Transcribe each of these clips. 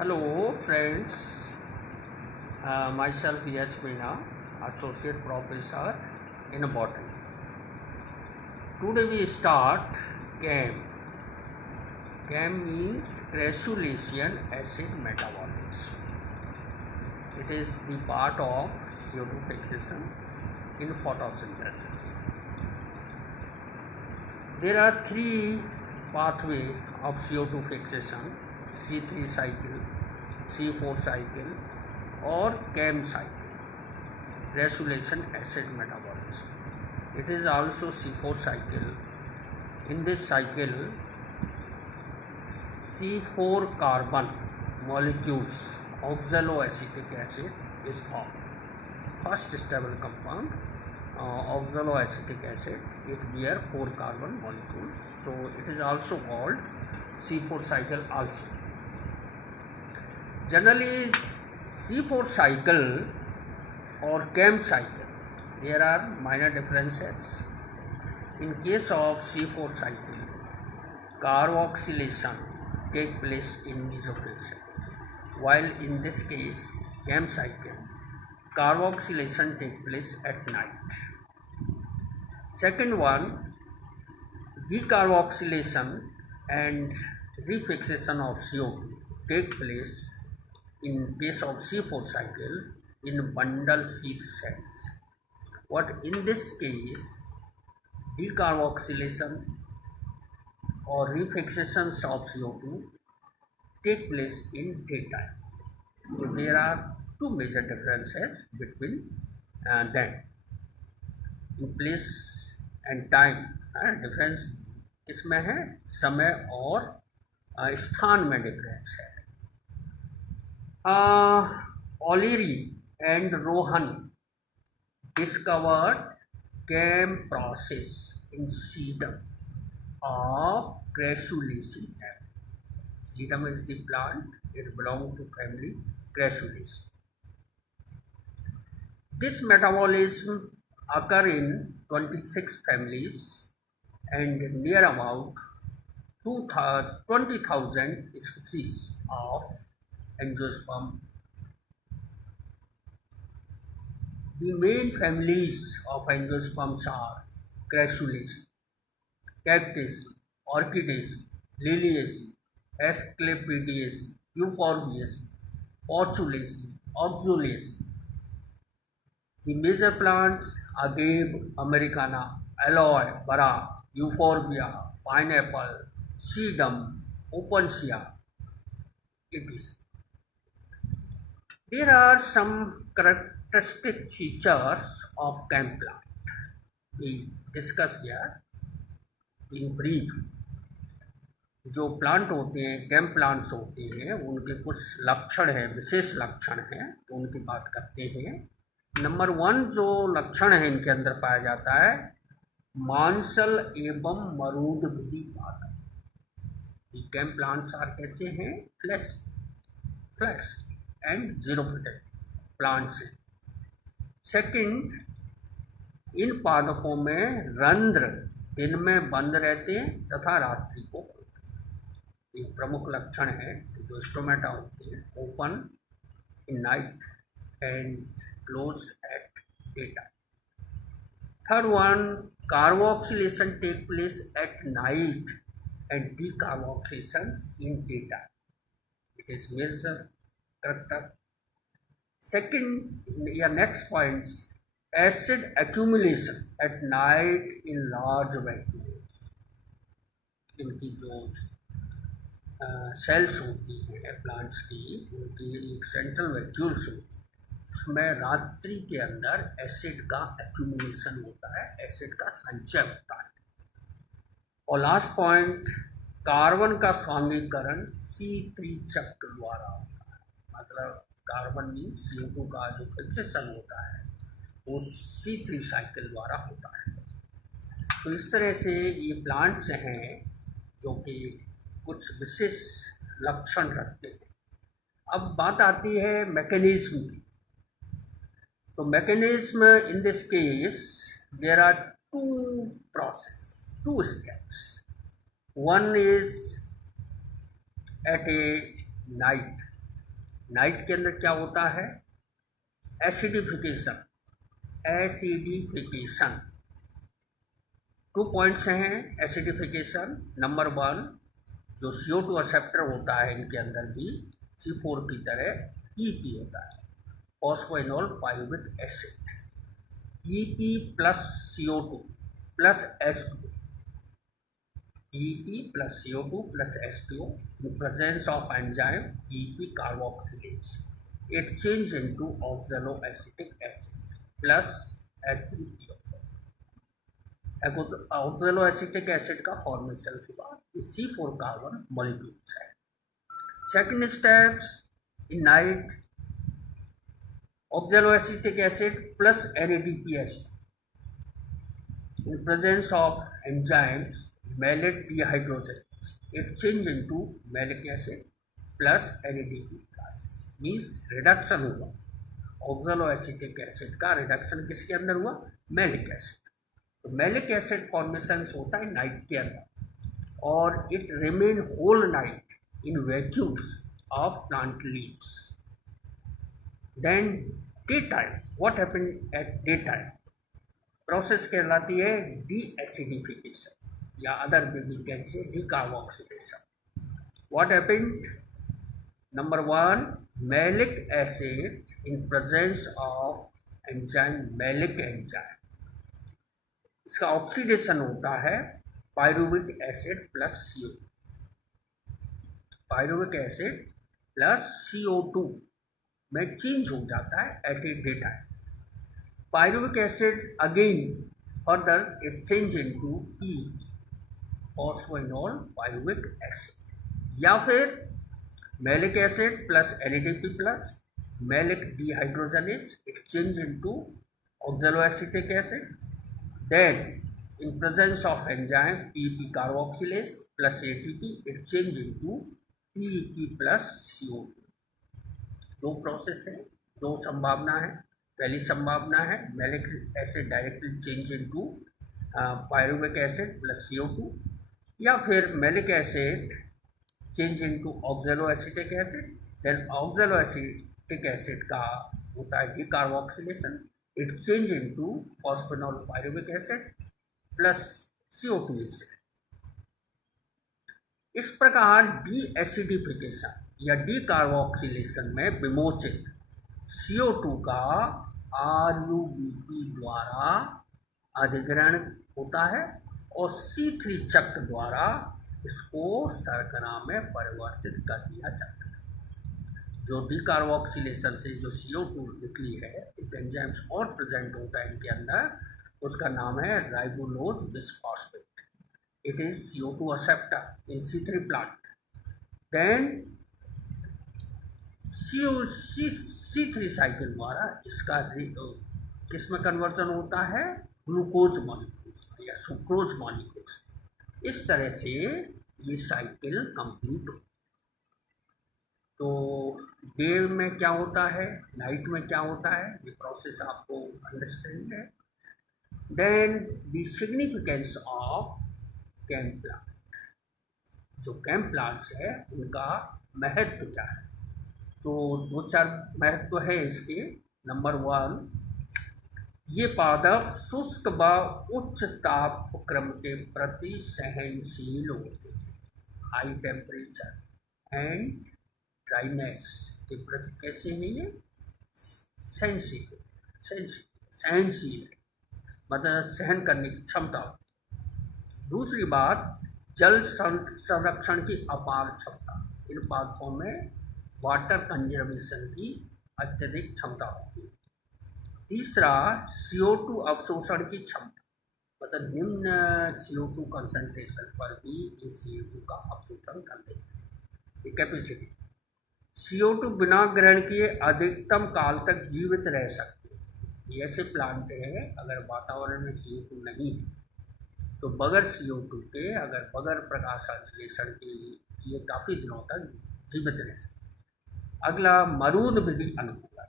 Hello friends, myself Yash Meena, Associate Professor in Botany. Today we start CAM. CAM means crassulacean acid metabolism. It is the part of CO2 fixation in photosynthesis. There are three pathways of CO2 fixation: C3 cycle, C4 cycle or CAM cycle, crassulacean acid metabolism. It is also C4 cycle. In this cycle, C4 carbon molecules oxaloacetic acid is formed. First stable compound, oxaloacetic acid, it bear 4 carbon molecules, so it is also called C4 cycle also. Generally, C4 cycle or CAM cycle, there are minor differences. In case of C4 cycles, carboxylation take place in mesophases, while in this case, CAM cycle, carboxylation take place at night. Second one, decarboxylation and refixation of CO2 take place in case of C4 cycle in bundle seed cells. What in this case, decarboxylation or refixation of CO2 take place in daytime. So there are two major differences between them. In place and time difference किसमें है, समय और स्थान में difference है. O'Leary and Rohan discovered CAM process in sedum of Crassulaceae family. Sedum is the plant, it belongs to family Crassulaceae. This metabolism occur in 26 families and near about 20,000 species of angiosperm. The main families of angiosperms are Crassulaceae, Cactaceae, Orchidaceae, Liliaceae, Asclepiadaceae, Euphorbiaceae, Portulaceae, Oxalaceae. The major plants: agave, americana, aloe, bara, euphorbia, pineapple, sedum, opuntia, etc. There are some characteristic features of CAM plant. We discuss here in brief. जो plant होते हैं, CAM plants होते हैं, उनके कुछ लक्षण हैं, विशेष लक्षण हैं, तो उनकी बात करते हैं. नंबर 1 जो लक्षण है इनके अंदर पाया जाता है, मांसल एवं मरूद विधि पादप. CAM प्लांट्स आर कैसे हैं? फ्लैश एंड जीरोफिटेड प्लांट्स हैं. सेकंड, इन पादपों में रंध्र दिन में बंद रहते हैं तथा रात्रि को खुलते हैं. एक प्रमुख लक्षण है जो स्टोमेटा होते हैं, open in night and close at daytime. Third one, carboxylation take place at night and decarboxylation in daytime. It is major character. Second, your next points, acid accumulation at night in large vacuoles. इनकी जो sales होती है plants की, उनकी एक central vacuoles होती है, उसमें रात्रि के अंदर एसिड का एक्यूमुलेशन होता है, एसिड का संचय होता है. और लास्ट पॉइंट, कार्बन का स्वांगीकरण C3 चक्र द्वारा होता है. मतलब कार्बन में CO2 का जो फिक्सेशन होता है वो C3 साइकिल द्वारा होता है. तो इस तरह से ये प्लांट्स हैं जो कि कुछ विशेष लक्षण रखते हैं. अब बात आती है मैकेनिज्म की. So mechanism in this case, there are two steps. One is at a night, night के अंदर क्या होता है? एसिडिफिकेशन। एसिडिफिकेशन 2 पॉइंट्स हैं एसिडिफिकेशन। नंबर 1, जो CO2 एक्सेप्टर होता है इनके अंदर भी C4 की तरह EP होता है, phosphoenol pyruvic acid. EP plus CO2 plus H2, EP plus CO2 plus H2 in presence of enzyme EP carboxylase. It changes into oxaloacetic acid plus H3PO4. Oxaloacetic acid का फॉर्मेशन हुआ, C4 carbon molecules है। Second steps in night, oxaloacetic acid plus NADPH in presence of enzymes malate dehydrogenase, it change into malic acid plus NADP plus, means reduction हुआ। Oxaloacetic acid का reduction किसके अंदर हुआ? Malic acid. तो malic acid formation होता है night के अंदर और it remain whole night in vacuums of plant leaves. Then day time, what happen at day time? Process कहलाती है डीएसिडिफिकेशन या other way can say decarboxylation. What happened? Number 1, malic acid in presence of enzyme malic enzyme, इसका oxidation होता है pyruvic acid plus CO, pyruvic acid plus CO2 में change हो जाता है at a day time. Pyruvic acid again further it change into EP, phosphoenol pyruvic acid, या फिर malic acid plus NADP प्लस malic dehydrogenase it change into oxaloacetic acid, then in presence of enzyme PEP carboxylase plus ATP it change into PEP plus CO2। दो process है, दो संभावना है। पहली संभावना है malic acid directly change into pyruvic acid plus CO2, या फिर malic acid change into oxaloacetic acid, then oxaloacetic acid का होता है decarboxylation, it change into phosphoenol pyruvic acid plus CO2 acid. इस प्रकार डीएसिडिफिकेशन या डीकार्बोक्सिलेशन में विमोचित CO2 का RUBP द्वारा अधिग्रहण होता है और C3 चक्र द्वारा इसको शर्करा में परिवर्तित कर दिया जाता है। जो डीकार्बोक्सिलेशन से जो CO2 निकली है, एक एंजाइम्स और प्रेजेंट होता है इनके अंदर, उसका नाम है ribulose bisphosphate. It is CO2 acceptor in C3 plant. Then C3 cycle द्वारा इसका किसमें कन्वर्जन होता है? ग्लूकोज मॉलिक्यूल्स या सुक्रोज मॉलिक्यूल्स। इस तरह से ये साइकिल कंप्लीट हो। तो डे में क्या होता है, नाइट में क्या होता है, ये प्रोसेस आपको अंडरस्टैंड है। देन द सिग्निफिकेंस ऑफ कैम्प प्लांट, जो कैम्प प्लांट्स है उनका महत्व क्या है? तो 2-4 महत्व है इसके। नंबर 1, ये पादप शुष्क व उच्च ताप क्रम के प्रति सहनशील होते हैं। हाई टेम्परेचर एंड ड्राइनेस के प्रति कैसे हैं ये? सहनशील है, मतलब सहन करने की क्षमता। दूसरी बात, जल संरक्षण की अपार क्षमता, इन पादपों में वाटर कंजर्वेशन की अत्यधिक क्षमता होती है। तीसरा, CO2 अवशोषण की क्षमता, मतलब निम्न CO2 कंसंट्रेशन पर भी इस CO2 का अवशोषण कर देते हैं। कैपेसिटी, CO2 बिना ग्रहण किए अधिकतम काल तक जीवित रह सकते हैं। ये ऐसे प्लांट है, अगर वातावरण में CO2 नहीं है तो बगैर CO2 के, अगर बगैर प्रकाश संश्लेषण के ये काफ़ी दिनों तक जीवित रह सकते। अगला, मरूद विधि अनुकूलन,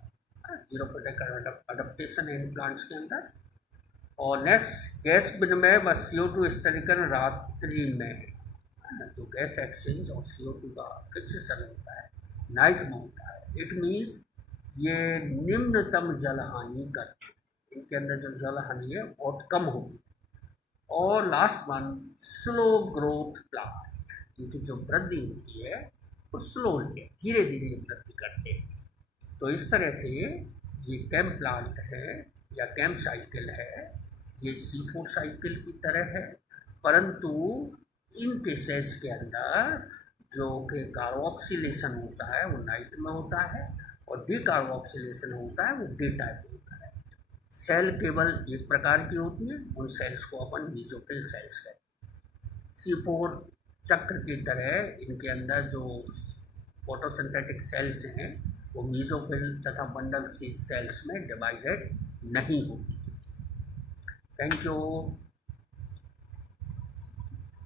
zero protect adaptation in plants के अंदर। और नेक्स्ट, गैस विनिमय व CO2 स्थिरीकरण रात्रि में, जो गैस एक्सचेंज और CO2 का फिक्सेशन होता है नाइट में होता है। इट मीन्स ये निम्नतम जल हानि करते हैं, इनके अंदर जो जल हानि है बहुत कम होगी। और last one slow growth plant, इनकी जो वृद्धि होती है वो स्लोली धीरे धीरे वृद्धि करते हैं। तो इस तरह से ये कैंप प्लांट है या कैंप साइकिल है, ये C4 साइकिल की तरह है, परंतु इन केसेस के अंदर जो कि कार्बोक्सिलेशन होता है वो नाइट में होता है और डीकार्बोक्सिलेशन होता है वो डे टाइम में होता है। सेल केवल एक प्रकार की होती है, उन सेल्स को अपन मीसोफिल सेल्स कहते हैं। C4 चक्र की तरह इनके अंदर जो फोटोसिंथेटिक सेल्स हैं वो मीसोफिल तथा बंडल सी सेल्स में डिवाइडेड नहीं होती। Thank you.